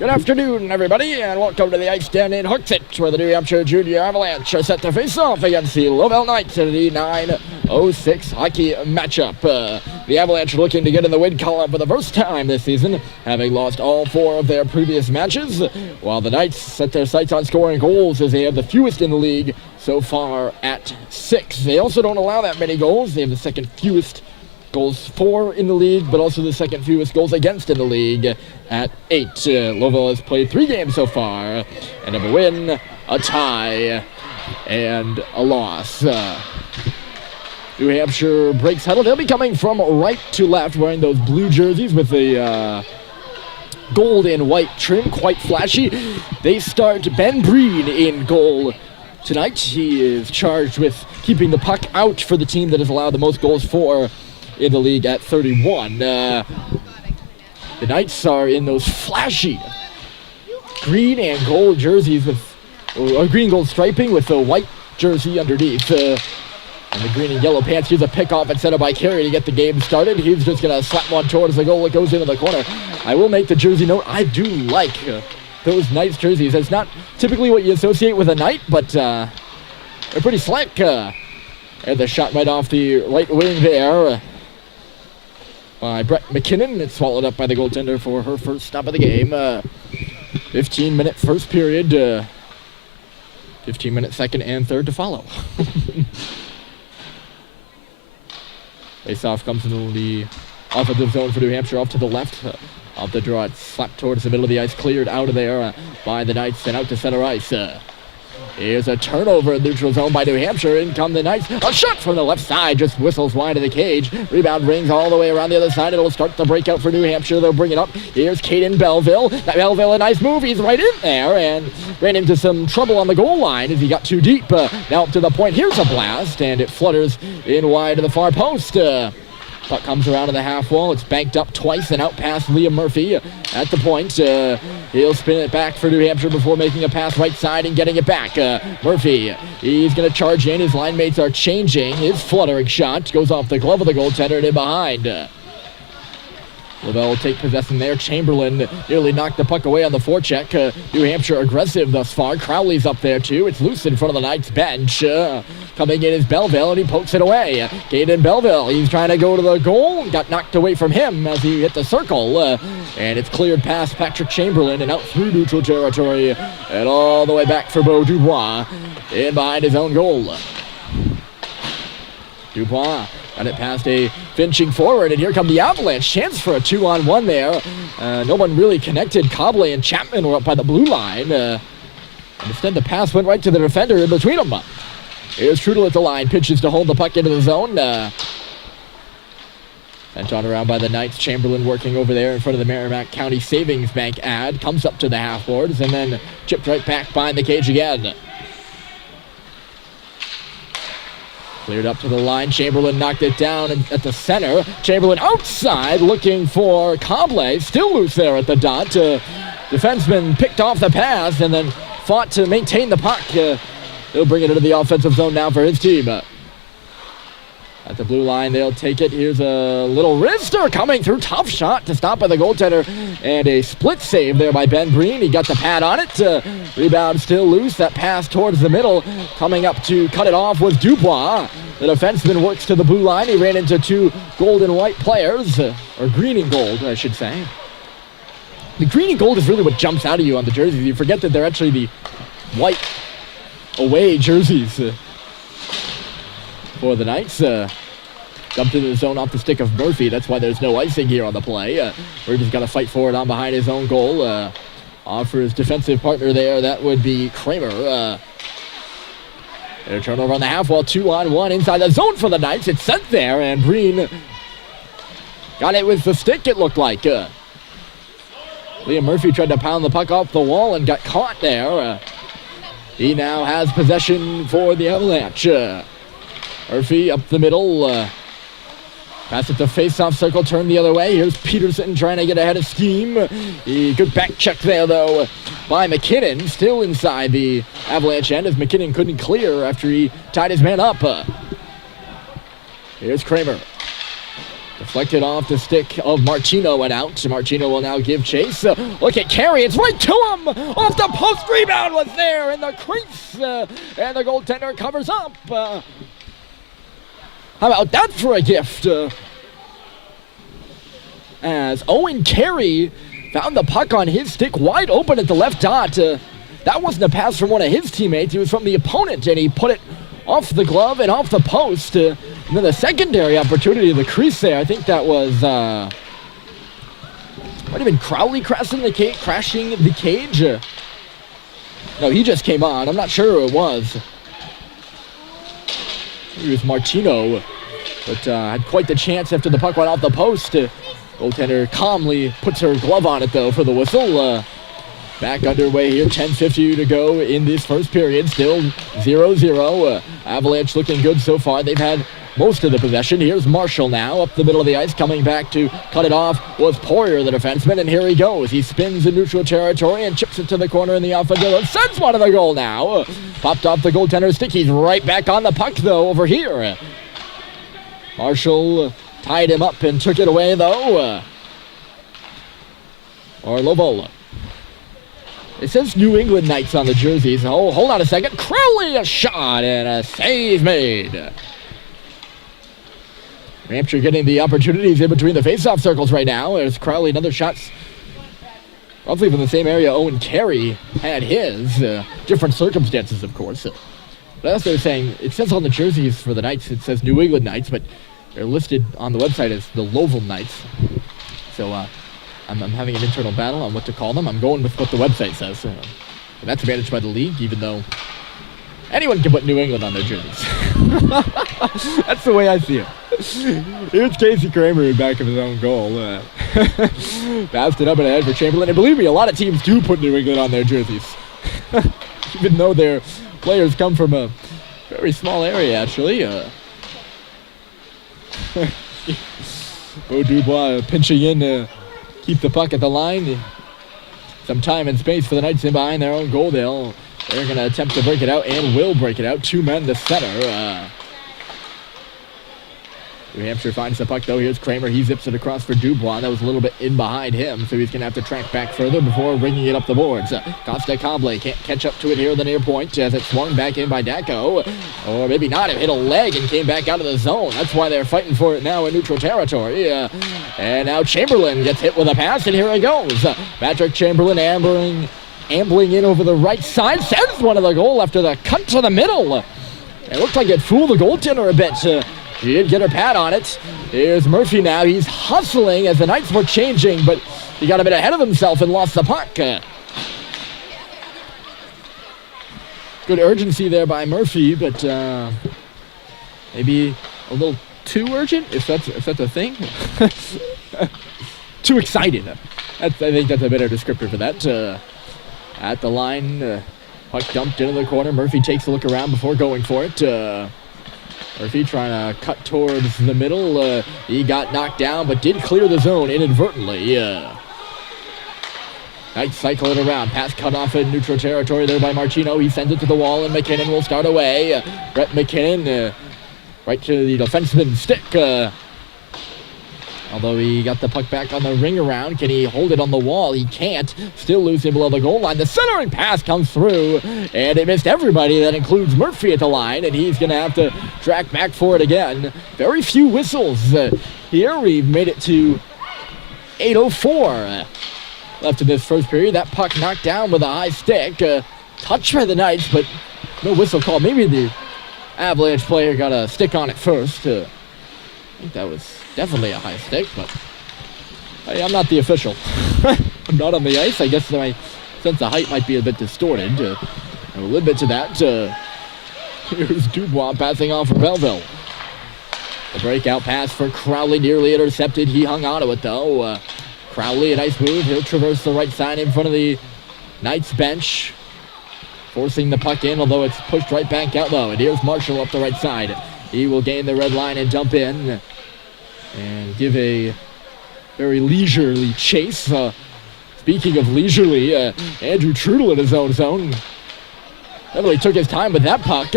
Good afternoon, everybody, and welcome to the ice den in Hooksett, where the New Hampshire Junior Avalanche are set to face off against the Lovell Knights in the 9-06 hockey matchup. The Avalanche are looking to get in the win column for the first time this season, having lost all 4 of their previous matches, while the Knights set their sights on scoring goals as they have the fewest in the league so far at 6. They also don't allow that many goals. They have the second fewest goals for in the league, but also the second fewest goals against in the league at 8. Lovell has played 3 games so far and have a win, a tie, and a loss. New Hampshire breaks huddle. They'll be coming from right to left, wearing those blue jerseys with the gold and white trim, quite flashy. They start Ben Breen in goal tonight. He is charged with keeping the puck out for the team that has allowed the most goals for in the league at 31. The Knights are in those flashy green and gold jerseys with green gold striping with the white jersey underneath. And the green and yellow pants. Here's a pick-off and set up by Carey to get the game started. He's just going to slap one towards the goal. It goes into the corner. I will make the jersey note. I do like those Knights jerseys. It's not typically what you associate with a Knight, but they're pretty slick. And the shot right off the right wing there by Brett McKinnon. It's swallowed up by the goaltender for her first stop of the game. 15-minute first period. 15-minute second and third to follow. Face-off comes into the offensive zone for New Hampshire off to the left. Off the draw, it's slapped towards the middle of the ice, cleared out of there by the Knights and out to center ice. Here's a turnover in neutral zone by New Hampshire. In come the Knights. A shot from the left side, just whistles wide of the cage. Rebound rings all the way around the other side. It'll start the breakout for New Hampshire. They'll bring it up. Here's Caden Belleville. Belleville, a nice move. He's right in there and ran into some trouble on the goal line as he got too deep. Now up to the point. Here's a blast, and it flutters in wide to the far post. Puck comes around to the half wall. It's banked up twice and out past Liam Murphy at the point. He'll spin it back for New Hampshire before making a pass right side and getting it back. Murphy, he's going to charge in. His line mates are changing. His fluttering shot goes off the glove of the goaltender and in behind. Lovell will take possession there. Chamberlain nearly knocked the puck away on the forecheck. New Hampshire aggressive thus far. Crowley's up there too. It's loose in front of the Knights bench. Coming in is Belleville, and he pokes it away. Caden Belleville, he's trying to go to the goal. Got knocked away from him as he hit the circle. And it's cleared past Patrick Chamberlain and out through neutral territory. And all the way back for Beau Dubois. In behind his own goal. Dubois got it past a finching forward, and here come the Avalanche. Chance for a 2-on-1 there. No one really connected. Cobley and Chapman were up by the blue line. Instead, the pass went right to the defender in between them. Here's Trudel at the line. Pitches to hold the puck into the zone. Sent on around by the Knights. Chamberlain working over there in front of the Merrimack County Savings Bank ad. Comes up to the half boards and then chipped right back behind the cage again. Cleared up to the line. Chamberlain knocked it down at the center. Chamberlain outside looking for Cobley. Still loose there at the dot. Defenseman picked off the pass and then fought to maintain the puck. He'll bring it into the offensive zone now for his team. At the blue line, they'll take it. Here's a little wrister coming through. Tough shot to stop by the goaltender. And a split save there by Ben Breen. He got the pad on it. Rebound still loose. That pass towards the middle. Coming up to cut it off was Dubois. The defenseman works to the blue line. He ran into 2 gold and white players. Or green and gold, I should say. The green and gold is really what jumps out at you on the jerseys. You forget that they're actually the white away jerseys for the Knights. Dumped into the zone off the stick of Murphy. That's why there's no icing here on the play. Murphy's got to fight for it on behind his own goal. Off for his defensive partner there. That would be Kramer. Their turnover on the half wall. 2-on-1 inside the zone for the Knights. It's sent there, and Breen got it with the stick, it looked like. Liam Murphy tried to pound the puck off the wall and got caught there. He now has possession for the Avalanche. Murphy up the middle. Pass it to face-off circle, turn the other way. Here's Peterson trying to get ahead of steam. Good back check there, though, by McKinnon. Still inside the Avalanche end as McKinnon couldn't clear after he tied his man up. Here's Kramer. Deflected off the stick of Martino and out. Martino will now give chase. Look at Carey. It's right to him. Off the post. Rebound was there in the crease. And the goaltender covers up. How about that for a gift? As Owen Carey found the puck on his stick wide open at the left dot. That wasn't a pass from one of his teammates. It was from the opponent, and he put it off the glove and off the post. And then the secondary opportunity in the crease there, I think that was, might have been Crowley crashing the cage. No, he just came on. I'm not sure who it was. It was Martino, but had quite the chance after the puck went off the post. Goaltender calmly puts her glove on it, though, for the whistle. Back underway here, 10:50 to go in this first period. Still 0-0. Avalanche looking good so far. They've had most of the possession. Here's Marshall now up the middle of the ice. Coming back to cut it off was Poirier, the defenseman, and here he goes. He spins in neutral territory and chips it to the corner in the offensive. Sends one to the goal now. Popped off the goaltender's stick. He's right back on the puck, though, over here. Marshall tied him up and took it away, though. Or Lovell. It says New England Knights on the jerseys. Oh, hold on a second. Crowley, a shot and a save made. New Hampshire getting the opportunities in between the face-off circles right now. There's Crowley, another shot. Roughly from the same area Owen Carey had his. Different circumstances, of course. But as they're saying, it says on the jerseys for the Knights, it says New England Knights, but they're listed on the website as the Lovell Knights. So, I'm having an internal battle on what to call them. I'm going with what the website says. And that's managed by the league, even though anyone can put New England on their jerseys. That's the way I see it. Here's Casey Kramer in back of his own goal. Passed it up and ahead for Chamberlain. And believe me, a lot of teams do put New England on their jerseys. Even though their players come from a very small area, actually. Beau Dubois pinching in to keep the puck at the line. Some time and space for the Knights in behind their own goal. They're going to attempt to break it out and will break it out. 2 men to center. New Hampshire finds the puck, though. Here's Kramer. He zips it across for Dubois. That was a little bit in behind him, so he's going to have to track back further before ringing it up the boards. Costa Coble can't catch up to it here in the near point as it's swung back in by Dacko. Or maybe not. It hit a leg and came back out of the zone. That's why they're fighting for it now in neutral territory. And now Chamberlain gets hit with a pass, and here he goes. Patrick Chamberlain ambling in over the right side. Sends one to the goal after the cut to the middle. It looked like it fooled the goaltender a bit. He did get her pad on it. Here's Murphy now. He's hustling as the Knights were changing, but he got a bit ahead of himself and lost the puck. Good urgency there by Murphy, but maybe a little too urgent, if that's a thing. Too excited. I think that's a better descriptor for that. At the line, puck dumped into the corner. Murphy takes a look around before going for it. Murphy trying to cut towards the middle. He got knocked down, but did clear the zone inadvertently. Knights cycle it around. Pass cut off in neutral territory there by Martino. He sends it to the wall, and McKinnon will start away. Brett McKinnon right to the defenseman's stick. Although he got the puck back on the ring around. Can he hold it on the wall? He can't. Still losing below the goal line. The centering pass comes through, and it missed everybody. That includes Murphy at the line, and he's going to have to track back for it again. Very few whistles here. We've made it to 8:04 left in this first period. That puck knocked down with a high stick. Touched by the Knights, but no whistle call. Maybe the Avalanche player got a stick on it first. I think that was definitely a high stick, but hey, I'm not the official. I'm not on the ice. I guess my sense of height might be a bit distorted. A little bit to that. Here's Dubois passing off for Belleville. The breakout pass for Crowley nearly intercepted. He hung on to it, though. Crowley, a nice move. He'll traverse the right side in front of the Knights bench, forcing the puck in, although it's pushed right back out, though. And here's Marshall up the right side. He will gain the red line and jump in and give a very leisurely chase. Speaking of leisurely, Andrew Trudel in his own zone. Definitely took his time with that puck.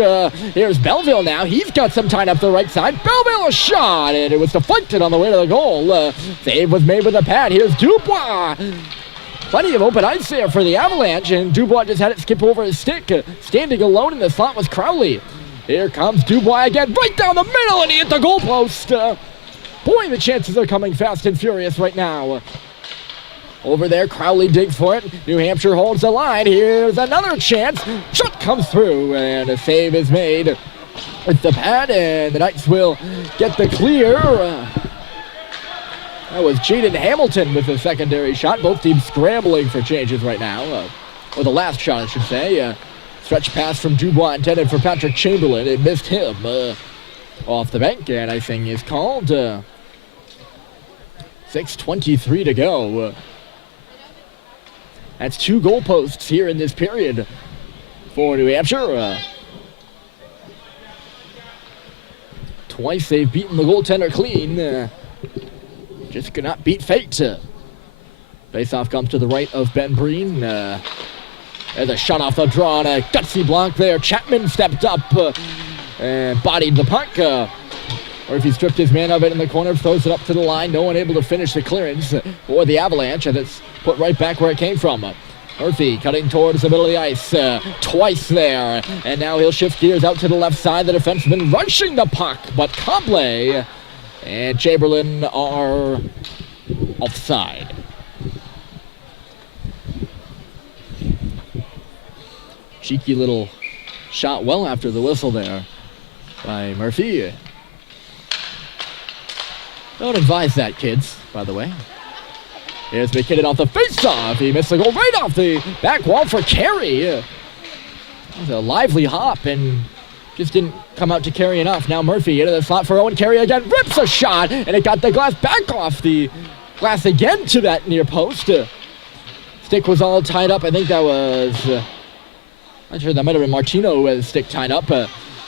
Here's Belleville now. He's got some time up the right side. Belleville a shot, and it was deflected on the way to the goal. Save was made with a pad. Here's Dubois. Plenty of open ice there for the Avalanche, and Dubois just had it skip over his stick. Standing alone in the slot was Crowley. Here comes Dubois again, right down the middle, and he hit the goalpost. Boy, the chances are coming fast and furious right now. Over there, Crowley digs for it. New Hampshire holds the line. Here's another chance. Shot comes through, and a save is made with the pad, and the Knights will get the clear. That was Jaden Hamilton with the secondary shot. Both teams scrambling for changes right now. Or the last shot, I should say. Stretch pass from Dubois intended for Patrick Chamberlain. It missed him off the bank, and icing is called. 6:23 to go. That's 2 goalposts here in this period for New Hampshire. Twice they've beaten the goaltender clean. Just could not beat fate. Face-off comes to the right of Ben Breen. There's a shot off the draw and a gutsy block there. Chapman stepped up and bodied the puck. Murphy stripped his man of it in the corner, throws it up to the line. No one able to finish the clearance for the Avalanche, and it's put right back where it came from. Murphy cutting towards the middle of the ice twice there, and now he'll shift gears out to the left side. The defenseman rushing the puck, but Cobley and Chamberlain are offside. Cheeky little shot well after the whistle there by Murphy. Don't advise that, kids, by the way. Here's McKinnon off the face-off. He missed the goal right off the back wall for Carey. It was a lively hop and just didn't come out to Carey enough. Now Murphy into the slot for Owen Carey again. Rips a shot, and it got the glass back off the glass again to that near post. Stick was all tied up. I think that was... I'm sure that might have been Martino who had his stick tied up.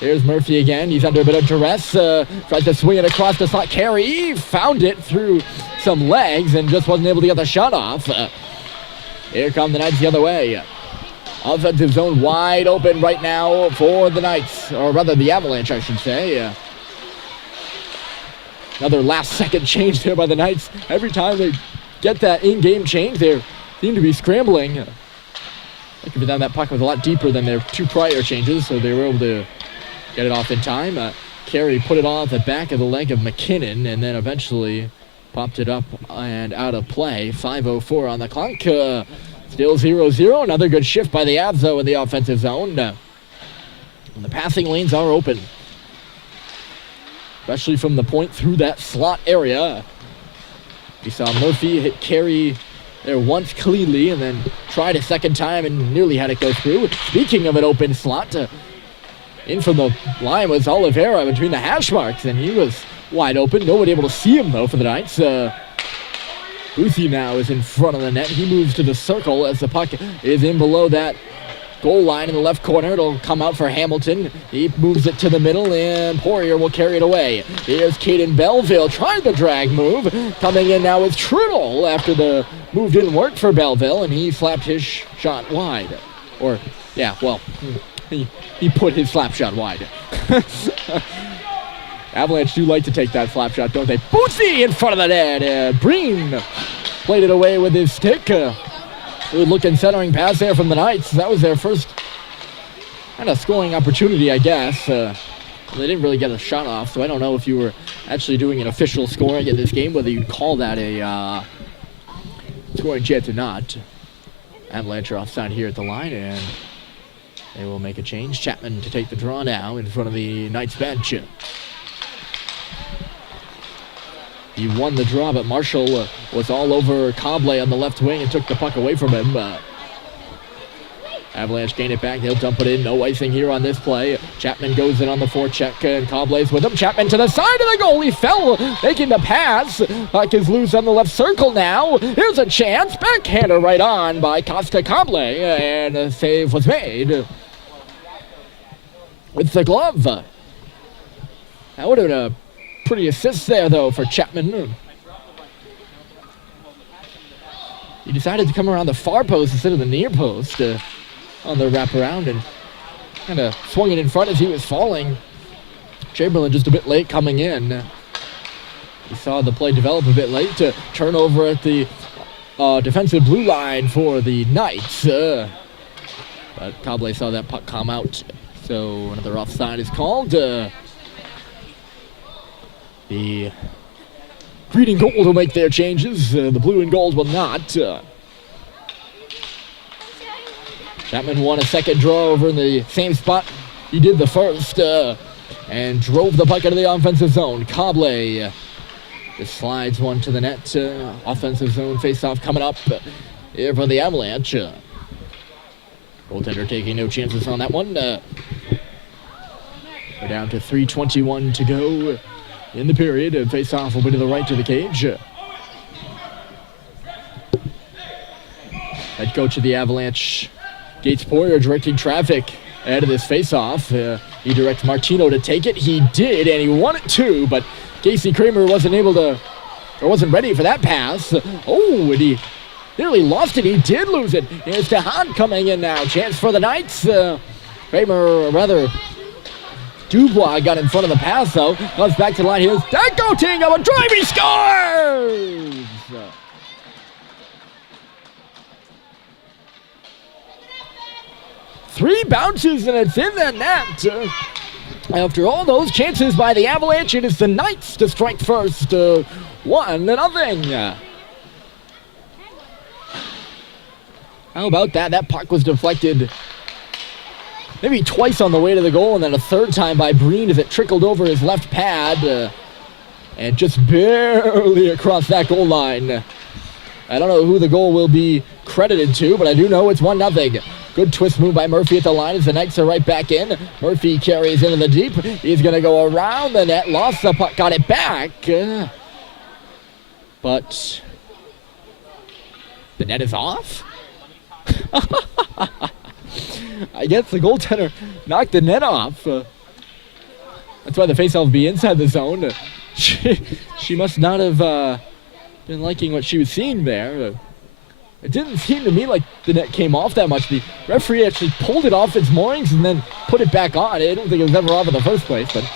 Here's Murphy again. He's under a bit of duress. Tries to swing it across the slot. Carey found it through some legs and just wasn't able to get the shot off. Here come the Knights the other way. Offensive zone wide open right now for the Knights. Or rather the Avalanche, I should say. Another last-second change there by the Knights. Every time they get that in-game change, they seem to be scrambling. Looking for them, that puck was a lot deeper than their 2 prior changes, so they were able to get it off in time. Carey put it on the back of the leg of McKinnon and then eventually popped it up and out of play. 5:04 on the clock. Still 0-0. Another good shift by the Avs, though, in the offensive zone. And the passing lanes are open, especially from the point through that slot area. We saw Murphy hit Carey there once cleanly and then tried a second time and nearly had it go through. Speaking of an open slot, in from the line was Oliveira between the hash marks, and he was wide open. Nobody able to see him, though, for the Knights. Boothie now is in front of the net. He moves to the circle as the puck is in below that goal line in the left corner. It'll come out for Hamilton. He moves it to the middle, and Poirier will carry it away. Here's Caden Belleville trying the drag move. Coming in now is Trudel after the move didn't work for Belleville, and he slapped his shot wide. Or, yeah, well... He put his slap shot wide. Avalanche do like to take that slap shot, don't they? Bootsy in front of the net. Breen played it away with his stick. Good looking centering pass there from the Knights. That was their first kind of scoring opportunity, I guess. They didn't really get a shot off, so I don't know if you were actually doing an official scoring in this game, whether you'd call that a scoring chance or not. Avalanche are offside here at the line, and they will make a change. Chapman to take the draw now in front of the Knights bench. He won the draw, but Marshall was all over Cobley on the left wing and took the puck away from him. Avalanche gain it back. They'll dump it in. No icing here on this play. Chapman goes in on the forecheck, and Cobley's with him. Chapman to the side of the goal. He fell, making the pass. Puck is loose on the left circle now. Here's a chance. Backhander right on by Costa Cobley, and a save was made with the glove. That would have been a pretty assist there, though, for Chapman. He decided to come around the far post instead of the near post on the wraparound, and Kind of swung it in front as he was falling. Chamberlain just a bit late coming in. He saw the play develop a bit late to turn over at the defensive blue line for the Knights. But Cobley saw that puck come out, so another offside is called. The green and gold will make their changes. The blue and gold will not. Chapman won a second draw over in the same spot he did the first, and drove the puck into the offensive zone. Cobley just slides one to the net. Offensive zone face-off coming up here for the Avalanche. Goaltender taking no chances on that one. We're down to 3:21 to go in the period. Face-off will be to the right to the cage. Head coach of the Avalanche, Gates Poirier, directing traffic ahead of this face-off. He directs Martino to take it. He did, and he won it too, but Casey Kramer wasn't ready for that pass. Oh, and he nearly lost it. He did lose it. Here's DeHaan coming in now. Chance for the Knights. Dubois got in front of the pass, though. Comes back to the line. Here's Danko Ting of a drive. He scores! 3 bounces, and it's in the net. After all those chances by the Avalanche, it is the Knights to strike first. 1-0. How about that? That puck was deflected maybe twice on the way to the goal, and then a third time by Breen as it trickled over his left pad and just barely across that goal line. I don't know who the goal will be credited to, but I do know it's 1-0. Good twist move by Murphy at the line as the Knights are right back in. Murphy carries into the deep. He's going to go around the net. Lost the puck. Got it back. But the net is off? I guess the goaltender knocked the net off. That's why the faceoff will be inside the zone. She must not have been liking what she was seeing there. It didn't seem to me like the net came off that much. The referee actually pulled it off its moorings and then put it back on. I don't think it was ever off in the first place, but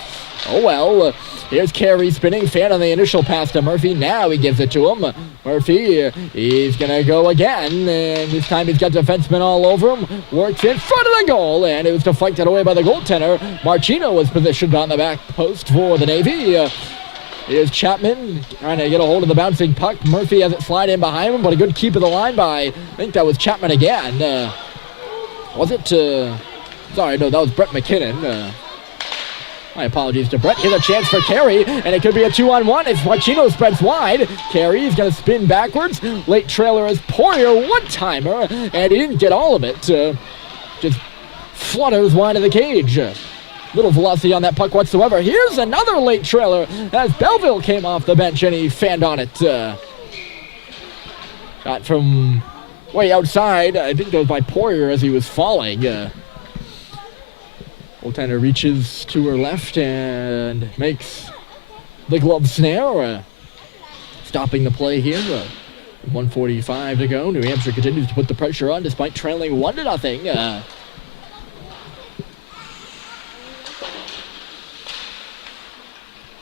oh well. Here's Carey spinning, fan on the initial pass to Murphy. Now he gives it to him. Murphy, he's going to go again, and this time he's got defensemen all over him. Works in front of the goal, and it was deflected away by the goaltender. Marchino was positioned on the back post for the Navy. Here's Chapman trying to get a hold of the bouncing puck. Murphy has it slide in behind him, but a good keep of the line by, I think that was Chapman again. Was it? Sorry, no, that was Brett McKinnon. My apologies to Brett. Here's a chance for Carey, and it could be a 2-on-1 if Marchino spreads wide. Carey is going to spin backwards. Late trailer is Poirier, one-timer, and he didn't get all of it. Just flutters wide of the cage. Little velocity on that puck whatsoever. Here's another late trailer as Belleville came off the bench and he fanned on it. Shot from way outside. I think that was by Poirier as he was falling. Goaltender reaches to her left and makes the glove snare. Stopping the play here. 1:45 to go. New Hampshire continues to put the pressure on despite trailing 1-0.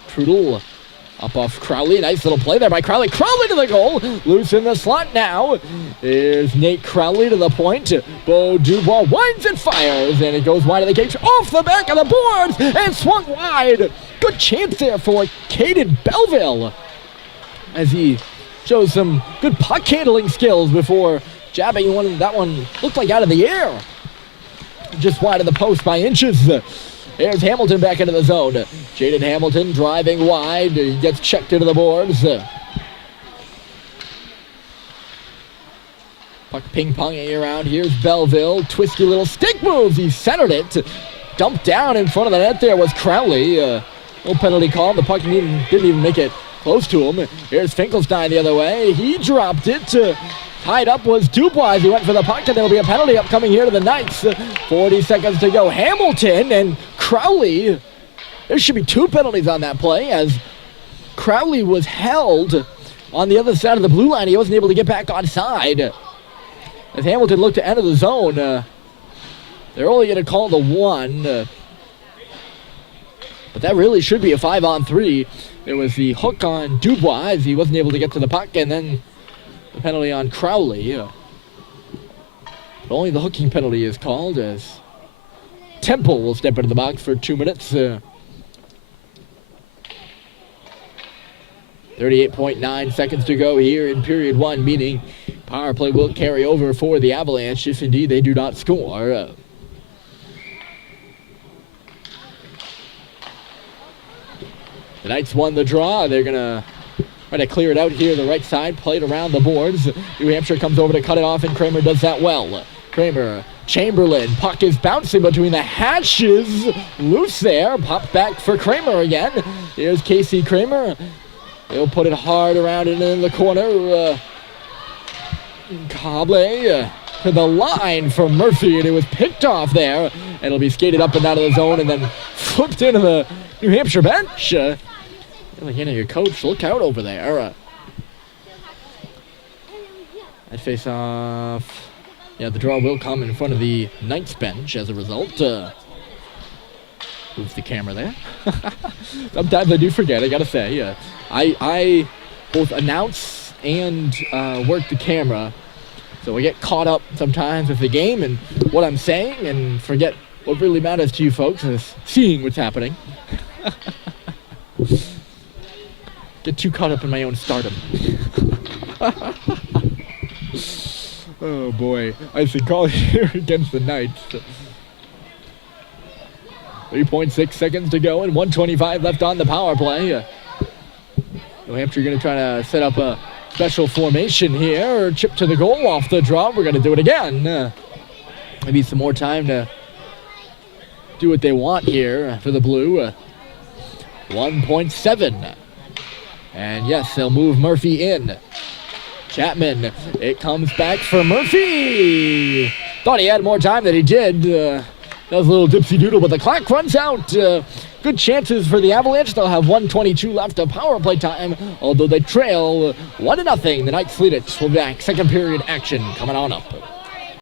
Trudel up off Crowley. Nice little play there by Crowley. Crowley to the goal. Loose in the slot now. Here's Nate Crowley to the point. Bo Dubois winds and fires, and it goes wide of the cage. Off the back of the boards and swung wide. Good chance there for Caden Belleville as he shows some good puck handling skills before jabbing one. That one looked like out of the air. Just wide of the post by inches. Here's Hamilton back into the zone. Jaden Hamilton driving wide. He gets checked into the boards. Puck ping-ponging around. Here's Belleville. Twisty little stick moves. He centered it. Dumped down in front of the net there was Crowley. No penalty call. The puck didn't even make it close to him. Here's Finkelstein the other way. He dropped it. Tied up was Dubois. He went for the puck, and there'll be a penalty upcoming here to the Knights. 40 seconds to go. Hamilton and Crowley. There should be 2 penalties on that play as Crowley was held on the other side of the blue line. He wasn't able to get back onside. As Hamilton looked to enter the zone, They're only going to call the 1. But that really should be a 5-on-3. It was the hook on Dubois as he wasn't able to get to the puck, and then the penalty on Crowley. But only the hooking penalty is called as Temple will step into the box for 2 minutes. 38.9 seconds to go here in period 1, meaning power play will carry over for the Avalanche if indeed they do not score. The Knights won the draw. They're going to try to clear it out here, the right side, play it around the boards. New Hampshire comes over to cut it off, and Kramer does that well. Kramer, Chamberlain, puck is bouncing between the hashes. Loose there, popped back for Kramer again. Here's Casey Kramer. He'll put it hard around and in the corner. Coble to the line for Murphy, and it was picked off there. And it'll be skated up and out of the zone and then flipped into the New Hampshire bench. Really hitting your coach, look out over there. That face off. Yeah, the draw will come in front of the Knights bench as a result. Moves the camera there. Sometimes I do forget, I gotta say. I both announce and work the camera, so I get caught up sometimes with the game and what I'm saying and forget what really matters to you folks is seeing what's happening. Get too caught up in my own stardom. Oh boy, I see call here against the Knights. 3.6 seconds to go and 1:25 left on the power play. New Hampshire going to try to set up a special formation here. Chip to the goal off the draw. We're going to do it again. Maybe some more time to do what they want here for the Blue. 1.7. And yes, they'll move Murphy in. Chapman, it comes back for Murphy. Thought he had more time than he did. That was a little dipsy-doodle, but the clock runs out. Good chances for the Avalanche. They'll have 1:22 left of power play time, although they trail 1-0. The Knights lead it. We'll be back. Second period action coming on up.